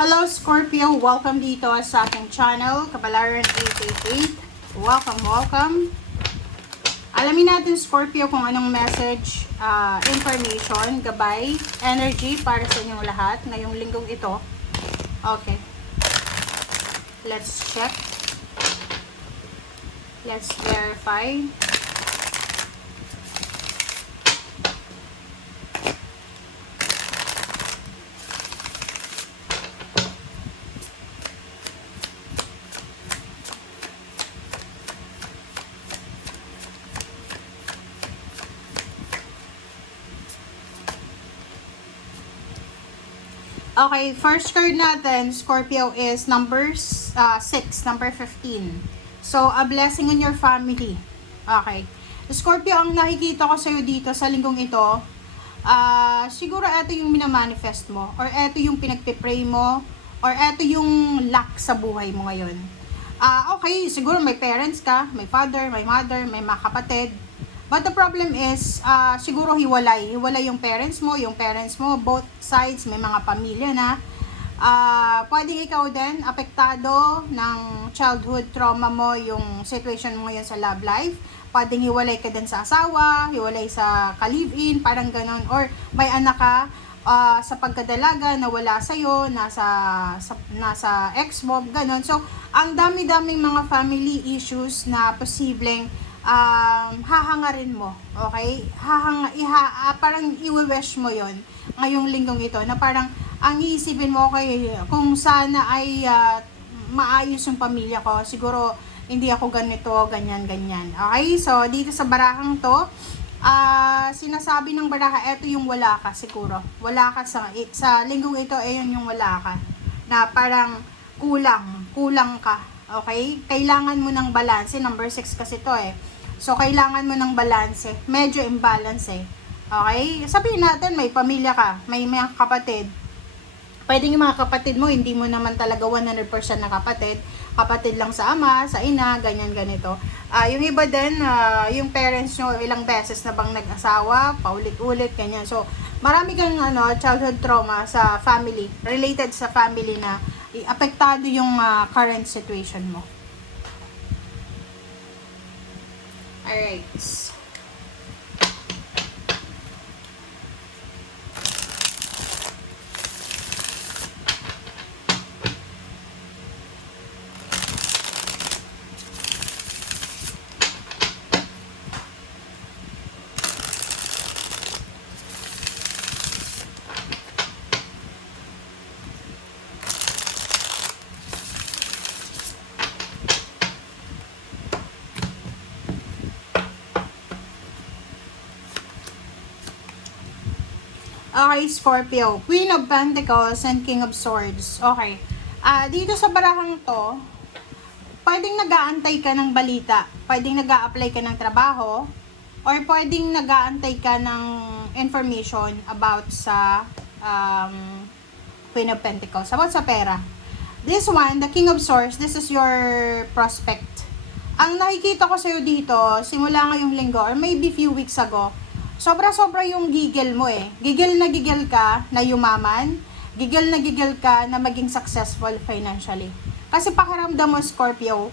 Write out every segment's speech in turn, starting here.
Hello Scorpio, welcome dito sa aking channel, Kapalaran 888. Welcome. Alamin natin Scorpio kung anong message, information, gabay, energy para sa inyong lahat ngayong linggong ito. Okay. Let's check. Let's verify. Okay, first card natin, Scorpio, is number 6, number 15. So, a blessing on your family. Okay. Scorpio, ang nakikita ko sa'yo dito sa linggong ito, siguro ito yung minamanifest mo, or ito yung pinagpipray mo, or ito yung luck sa buhay mo ngayon. Okay, siguro may parents ka, may father, may mother, may mga kapatid. But the problem is, siguro hiwalay yung parents mo, both sides, may mga pamilya na. Pwedeng ikaw din, apektado ng childhood trauma mo, yung situation mo ngayon sa love life. Pwedeng hiwalay ka din sa asawa, hiwalay sa ka-live-in, parang ganon. Or may anak ka, sa pagkadalaga na wala sa'yo, nasa ex mo, ganon. So, ang dami-daming mga family issues na posibleng hahangarin mo, okay? Parang iwi-wish mo yon ngayong linggong ito, na parang ang iisipin mo, okay, kung sana ay maayos yung pamilya ko, siguro hindi ako ganito, ganyan. Okay, so dito sa barahang to, sinasabi ng baraha, eto yung wala ka siguro. Wala ka sa linggong ito, ayun yung wala ka. Na parang kulang ka. Okay? Kailangan mo ng balance. Number 6 kasi to eh. So, kailangan mo ng balance. Medyo imbalance eh. Okay? Sabihin natin, may pamilya ka, may mga kapatid. Pwedeng yung mga kapatid mo, hindi mo naman talaga 100% na kapatid. Kapatid lang sa ama, sa ina, ganito. Yung iba din, yung parents nyo, ilang beses na bang nag-asawa, paulit-ulit, ganyan. So, marami kang childhood trauma sa family, related sa family na apektado yung current situation mo. Alright. Okay, Scorpio. Queen of Pentacles and King of Swords. Okay. Dito sa barahang to, pwedeng nag-aantay ka ng balita. Pwedeng nag-a-apply ka ng trabaho. Or pwedeng nag-aantay ka ng information about sa Queen of Pentacles. About sa pera. This one, the King of Swords, this is your prospect. Ang nakikita ko sa'yo dito, simula ngayong linggo, or maybe few weeks ago, sobra-sobra yung gigil mo eh. Gigil ka na yumaman. Gigil ka na maging successful financially. Kasi pakiramdam mo, Scorpio,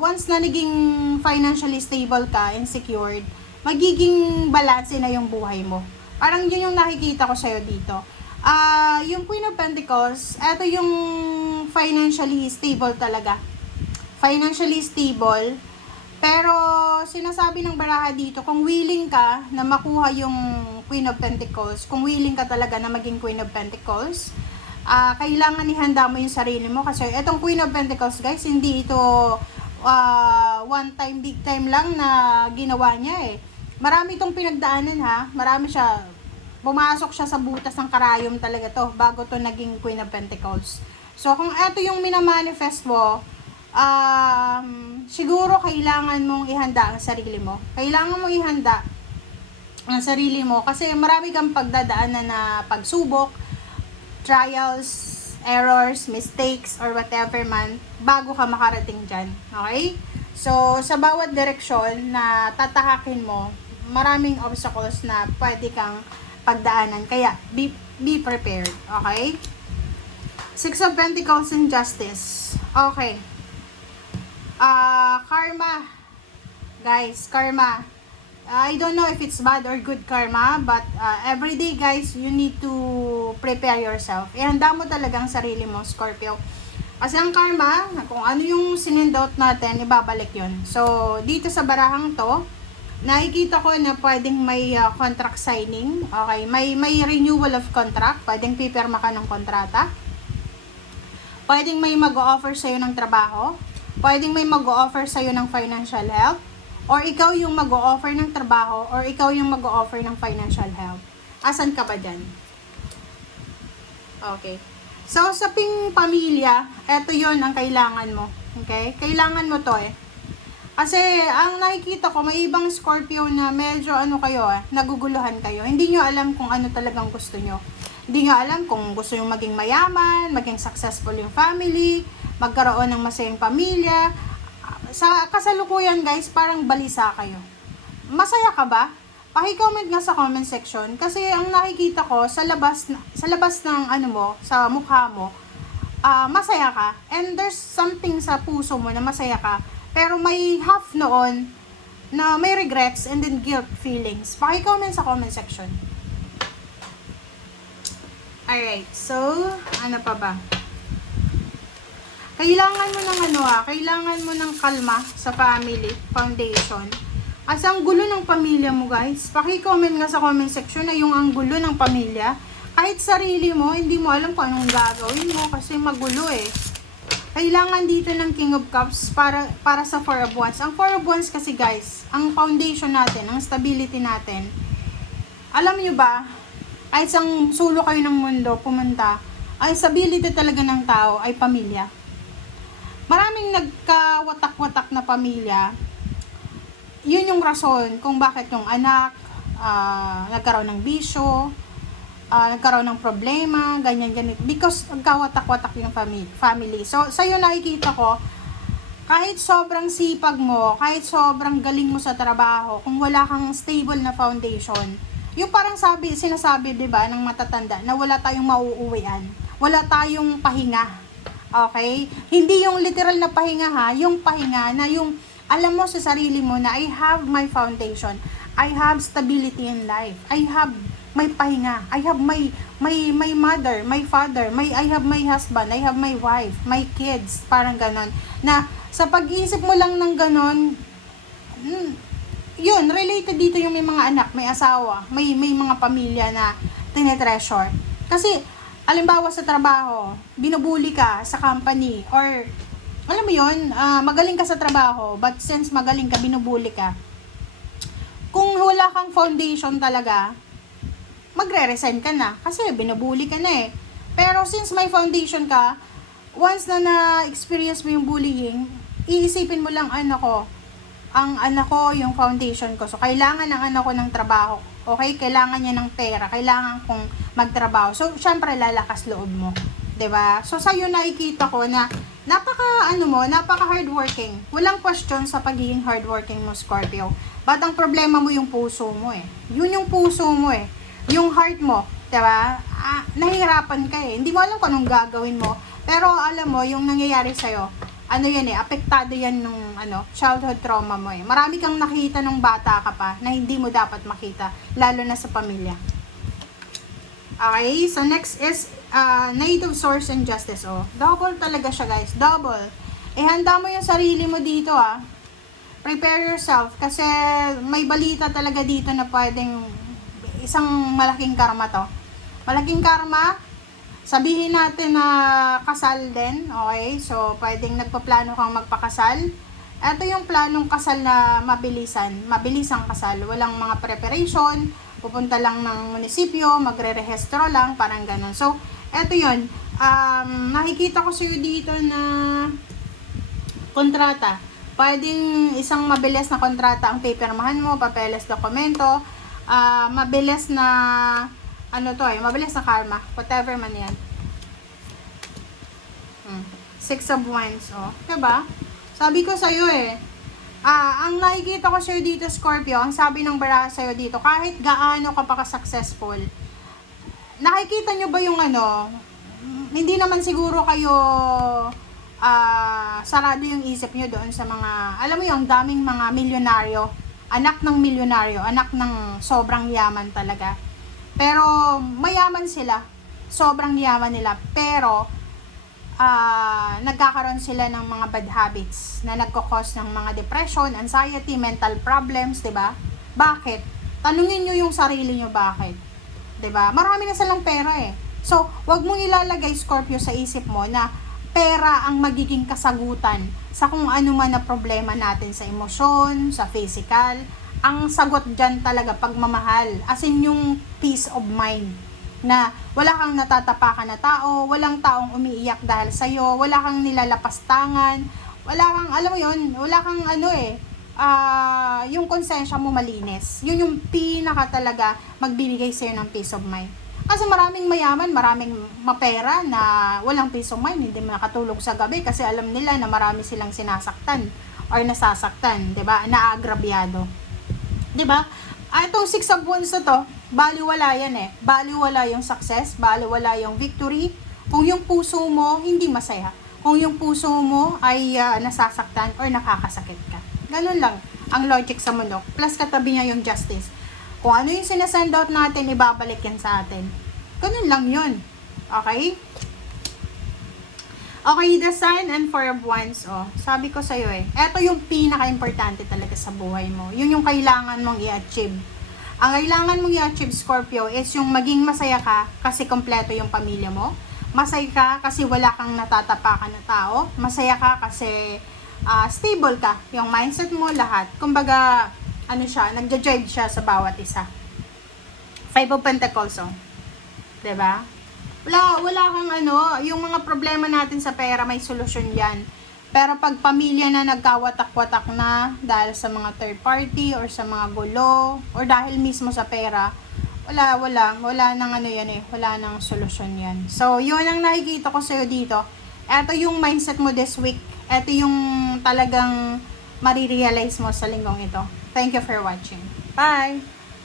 once na naging financially stable ka and secured, magiging balance na yung buhay mo. Parang yun yung nakikita ko sa'yo dito. Yung Queen of Pentacles, eto yung financially stable talaga. Financially stable. Pero, sinasabi ng baraha dito, kung willing ka na makuha yung Queen of Pentacles, kung willing ka talaga na maging Queen of Pentacles, kailangan ihanda mo yung sarili mo. Kasi itong Queen of Pentacles, guys, hindi ito one time, big time lang na ginawa niya eh. Marami itong pinagdaanan ha. Marami siya. Pumasok siya sa butas ng karayom talaga to bago to naging Queen of Pentacles. So, kung ito yung minamanifest mo, siguro kailangan mong ihanda ang sarili mo. Kailangan mong ihanda ang sarili mo kasi marami kang pagdadaanan na pagsubok, trials, errors, mistakes, or whatever man bago ka makarating dyan. Okay? So, sa bawat direksyon na tatahakin mo, maraming obstacles na pwede kang pagdaanan. Kaya, be prepared. Okay? Six of Pentacles and Justice. Okay. Karma. Guys, karma. I don't know if it's bad or good karma, but every day guys, you need to prepare yourself. Ihanda mo talaga ang sarili mo, Scorpio. Kasi ang karma, kung ano yung sinindot natin, ibabalik yun. So, dito sa barahang to, nakikita ko na pwedeng may contract signing. Okay, may renewal of contract. Pwedeng pipirma ka ng kontrata. Pwedeng may mag-o-offer sa'yo ng trabaho. Pwedeng may mag-o-offer sa'yo ng financial help. Or ikaw yung mag-o-offer ng trabaho. Or ikaw yung mag-o-offer ng financial help. Asan ka ba dyan? Okay. So, sa pamilya, eto yon ang kailangan mo. Okay? Kailangan mo to eh. Kasi, ang nakikita ko, may ibang Scorpio na medyo naguguluhan kayo. Hindi nyo alam kung ano talagang gusto nyo. Hindi nyo alam kung gusto nyo maging mayaman, maging successful yung family, magkaroon ng masayang pamilya. Sa kasalukuyan guys, parang balisa kayo. Masaya ka ba? Paki-comment nga sa comment section kasi ang nakikita ko sa labas ng sa mukha mo, masaya ka. And there's something sa puso mo na masaya ka. Pero may half noon na may regrets and then guilt feelings. Paki-comment sa comment section. Alright, so ano pa ba? Kailangan mo ng kalma sa family foundation. As ang gulo ng pamilya mo guys, paki-comment nga sa comment section na yung ang gulo ng pamilya. Kahit sarili mo, hindi mo alam kung anong gagawin mo kasi magulo eh. Kailangan dito ng King of Cups para sa Four of Wands. Ang Four of Wands kasi guys, ang foundation natin, ang stability natin. Alam nyo ba, kahit sang sulo kayo ng mundo pumunta, ang stability talaga ng tao ay pamilya. Maraming nagkawatak-watak na pamilya. Yun yung rason kung bakit yung anak nagkaroon ng bisyo, nagkaroon ng problema, ganyan. Because nagkawatak-watak yung family. So, sa'yo nakikita ko, kahit sobrang sipag mo, kahit sobrang galing mo sa trabaho, kung wala kang stable na foundation, yung parang sinasabi, di ba, ng matatanda, na wala tayong mauuwian. Wala tayong pahinga. Okay? Hindi yung literal na pahinga ha, yung pahinga na yung alam mo sa sarili mo na I have my foundation. I have stability in life. I have my pahinga. I have my mother, my father, I have my husband, I have my wife, my kids, parang ganon. Na sa pag-iisip mo lang ng ganon, yun, related dito yung may mga anak, may asawa, may mga pamilya na tinetreasure. Kasi, alimbawa sa trabaho, binubuli ka sa company, or, alam mo yun, magaling ka sa trabaho, but since magaling ka, binubuli ka. Kung wala kang foundation talaga, magre-resign ka na, kasi binubuli ka na eh. Pero since may foundation ka, once na na-experience mo yung bullying, iisipin mo lang, ang anak ko yung foundation ko. So, kailangan ng anak ko ng trabaho. Okay? Kailangan niya ng pera. Kailangan kong magtrabaho. So, syempre, lalakas loob mo. 'Di ba? So, sa'yo nakikita ko na napaka hardworking. Walang question sa pagiging hardworking mo, Scorpio. But ang problema mo yung puso mo eh. Yun yung puso mo eh. Yung heart mo. 'Di ba? Nahihirapan ka eh. Hindi mo alam kung anong gagawin mo. Pero alam mo, yung nangyayari sa'yo, apektado yan nung childhood trauma mo eh. Marami kang nakita nung bata ka pa na hindi mo dapat makita, lalo na sa pamilya. Okay, so next is Native Source and Justice. Oh, double talaga siya guys, double. Handa mo yung sarili mo dito Prepare yourself kasi may balita talaga dito na pwedeng isang malaking karma to. Malaking karma. Sabihin natin na kasal din, okay? So, pwedeng nagpaplano kang magpakasal. Ito yung planong kasal na mabilisang kasal. Walang mga preparation, pupunta lang ng munisipyo, magre-rehistro lang, parang ganun. So, ito yun. Nakikita ko sa'yo dito na kontrata. Pwedeng isang mabilis na kontrata ang pipirmahan mo, papeles, dokumento. Mabilis na mabilis na karma, whatever man yan. Six of Wands, diba? Sabi ko sa'yo ang nakikita ko sa'yo dito, Scorpio, ang sabi ng baraha sa'yo dito, kahit gaano ka pa ka-successful, nakikita nyo ba yung hindi naman siguro kayo sarado yung isip nyo doon sa mga, alam mo yung daming mga milyonaryo, anak ng milyonaryo, anak ng sobrang yaman talaga. Pero mayaman sila, sobrang yaman nila, pero nagkakaroon sila ng mga bad habits na nagkakos ng mga depression, anxiety, mental problems, 'di ba? Bakit? Tanungin niyo yung sarili niyo bakit. 'Di ba? Marami na silang pera eh. So, wag mong ilalagay, Scorpio, sa isip mo na pera ang magiging kasagutan sa kung ano man na problema natin sa emosyon, sa physical. Ang sagot dyan talaga pagmamahal, as in yung peace of mind, na wala kang natatapakan na tao, walang taong umiiyak dahil sa'yo, wala kang nilalapastangan, wala kang, alam mo yun, wala kang yung konsensya mo malinis. Yun yung pinaka talaga magbibigay sa'yo ng peace of mind. Kasi maraming mayaman, maraming mapera na walang peace of mind, hindi makatulog sa gabi kasi alam nila na marami silang sinasaktan or nasasaktan, 'di ba? Naagrabyado. 'Di ba? Itong 6 of Wands na to, baliwala yan eh. Baliwala yung success, baliwala yung victory. Kung yung puso mo hindi masaya, kung yung puso mo ay nasasaktan or nakakasakit ka. Ganun lang ang logic sa mundo. Plus katabi niya yung justice. Kung ano yung sinasend out natin, ibabalik yan sa atin. Ganun lang yun. Okay? Okay, the Sun and 4 of Wands. Oh, sabi ko sa'yo eh. Ito yung pinaka-importante talaga sa buhay mo. Yun yung kailangan mong i-achieve. Ang kailangan mong i-achieve, Scorpio, is yung maging masaya ka kasi kompleto yung pamilya mo. Masaya ka kasi wala kang natatapakan na tao. Masaya ka kasi stable ka. Yung mindset mo, lahat. Kumbaga, nagja-drive siya sa bawat isa. 5 of Pentacles, oh. 'Di ba? Wala kang yung mga problema natin sa pera, may solusyon yan. Pero pag pamilya na nagkawatak-watak na dahil sa mga third party or sa mga gulo or dahil mismo sa pera, wala nang yan eh, wala nang solusyon yan. So, yun ang nakikita ko sa'yo dito. Ito yung mindset mo this week. Ito yung talagang marirealize mo sa linggong ito. Thank you for watching. Bye!